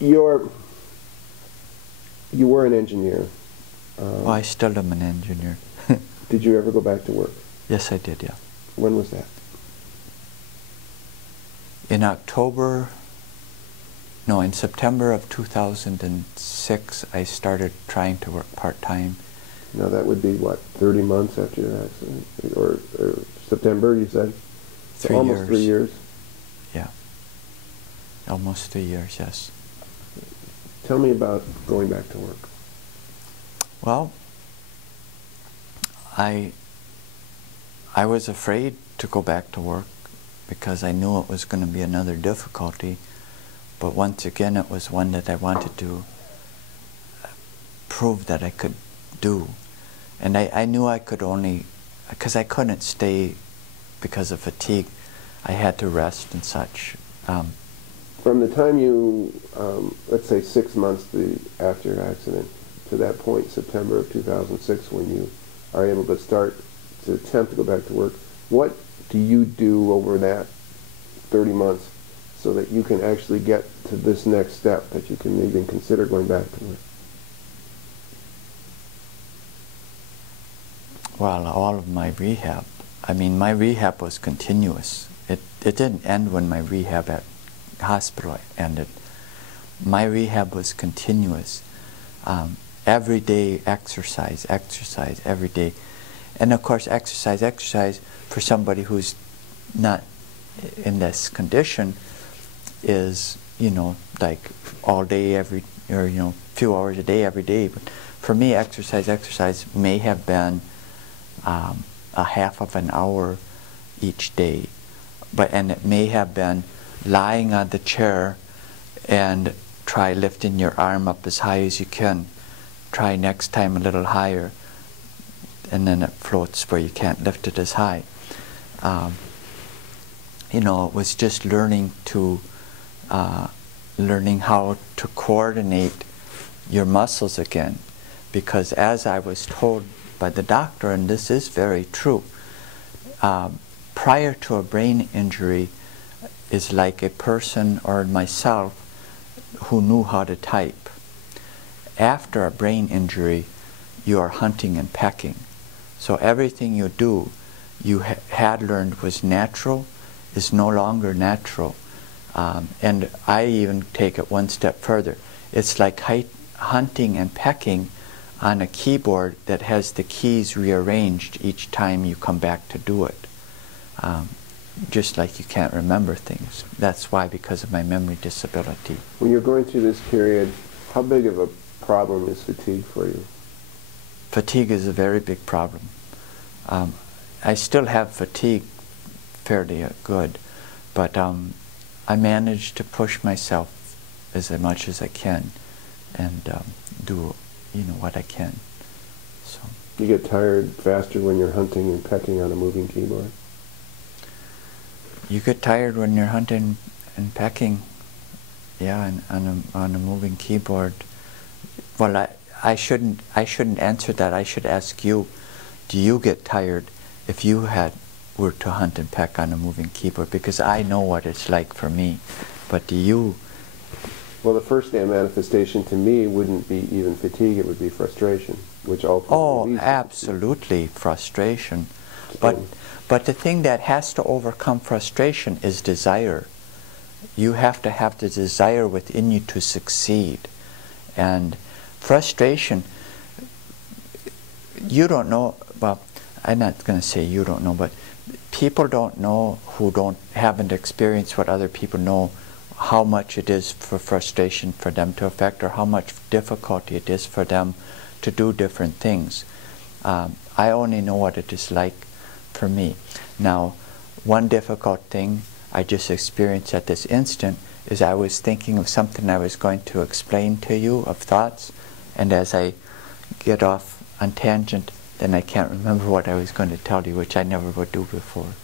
You were an engineer. Well, I still am an engineer. Did you ever go back to work? Yes, I did, yeah. When was that? In September of 2006, I started trying to work part-time. Now that would be, what, 30 months after your accident? Or September, you said? So 3 almost years. 3 years? Yeah. Almost 3 years, yes. Tell me about going back to work. Well, I was afraid to go back to work because I knew it was going to be another difficulty. But once again, it was one that I wanted to prove that I could do. And I knew I could only, because I couldn't stay because of fatigue. I had to rest and such. From the time you, let's say 6 months after your accident, to that point, September of 2006, when you are able to start to attempt to go back to work, what do you do over that 30 months so that you can actually get to this next step, that you can even consider going back to work? Well, all of my rehab. I mean, my rehab was continuous. It didn't end when my rehab at hospital ended. My rehab was continuous. Every day exercise every day. And of course exercise for somebody who's not in this condition is, like all day few hours a day every day. But for me, exercise may have been a half of an hour each day. And it may have been lying on the chair and try lifting your arm up as high as you can. Try next time a little higher, and then it floats where you can't lift it as high. It was just learning how to coordinate your muscles again, because as I was told by the doctor, and this is very true, prior to a brain injury is like a person or myself who knew how to type. After a brain injury, you are hunting and pecking. So everything you do, you had learned was natural, is no longer natural. And I even take it one step further. It's like hunting and pecking on a keyboard that has the keys rearranged each time you come back to do it. Just like you can't remember things. That's why, because of my memory disability. When you're going through this period, how big of a problem is fatigue for you? Fatigue is a very big problem. I still have fatigue fairly good, but I manage to push myself as much as I can and do what I can. So you get tired faster when you're hunting and pecking on a moving keyboard? You get tired when you're hunting and pecking, yeah, on a moving keyboard. Well, I shouldn't answer that. I should ask you, do you get tired if you were to hunt and peck on a moving keyboard? Because I know what it's like for me, but do you? Well, the first manifestation to me wouldn't be even fatigue, it would be frustration, which ultimately leads to absolutely frustration. But the thing that has to overcome frustration is desire. You have to have the desire within you to succeed. And frustration, you don't know, well, I'm not going to say you don't know, but people don't know who haven't experienced what other people know, how much it is for frustration for them to affect, or how much difficulty it is for them to do different things. I only know what it is like for me. Now, one difficult thing I just experienced at this instant is I was thinking of something I was going to explain to you, of thoughts, and as I get off on tangent, then I can't remember what I was going to tell you, which I never would do before.